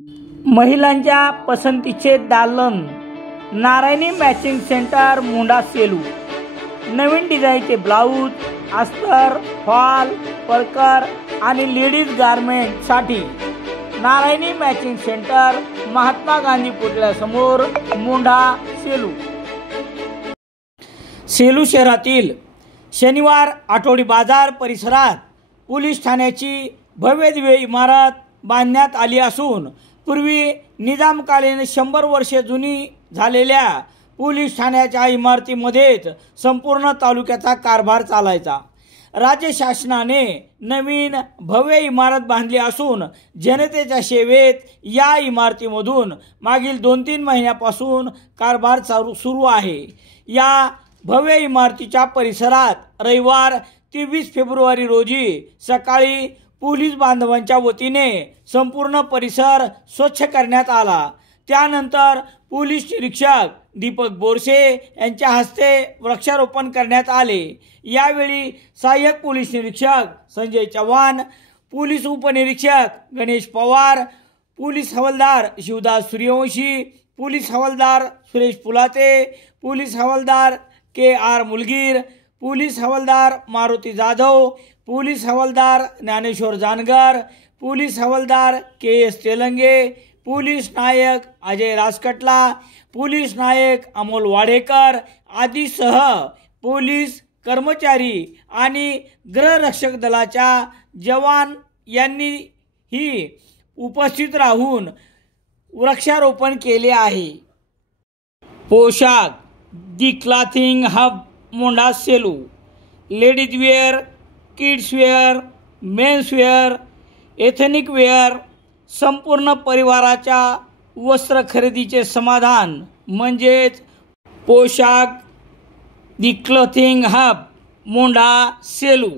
महिलांच्या पसंतीचे दालन, नारायणी मॅचिंग सेंटर, मुंडा सेलू। नवीन डिझाईनचे ब्लाऊज, अस्तर, फॉल, परकर आणि लेडीज गारमेंटसाठी नारायणी मॅचिंग सेंटर, महात्मा गांधी पुतळ्यासमोर, मुंडा सेलू। सेलू शहरातील शनिवार आठवडी बाजार परिसरात पोलीस ठाण्याची भव्यदिव्य इमारत बांधण्यात आली असून पूर्वी निजामकालीन 100 वर्षे जुनी झालेल्या पोलीस ठाण्याच्या इमारतीमध्येच संपूर्ण तालुक्याचा कारभार चालायचा। राज्य शासनाने नवीन भव्य इमारत बांधली असून जनतेच्या सेवेत या इमारतीमधून मागील 2-3 महिन्यापासून कारभार सुरू आहे। या भव्य इमारतीच्या परिसरात रविवार 23 फेब्रुवारी रोजी सकाळी पोलीस बांधवांच्या वतीने संपूर्ण परिसर स्वच्छ करण्यात आला। त्यानंतर पोलीस निरीक्षक दीपक बोरसे यांच्या हस्ते वृक्षारोपण करण्यात आले। यावेळी सहाय्यक पोलीस निरीक्षक संजय चव्हाण, पोलीस उपनिरीक्षक गणेश पवार, पोलीस हवालदार शिवदास सूर्यवंशी, पोलीस हवालदार सुरेश पुलाते, पोलीस हवालदार KR मुलगीर, पोलीस हवालदार मारुती जाधव, पोलीस हवालदार ज्ञानेश्वर जानगर, पोलीस हवालदार KS तेलंगे, पोलीस नायक अजय राजकटला, पोलीस नायक अमोल वाडेकर आदीसह पोलीस कर्मचारी आणि गृहरक्षक दलाच्या जवान यांनीही उपस्थित राहून वृक्षारोपण केले आहे। Poshakh the clothing hub, Munda Selu. Ladies wear, kids wear, men's wear, ethnic wear, संपूर्ण परिवाराच्या वस्त्र खरेदीचे समाधान म्हणजेच Poshakh the clothing hub, Munda Selu.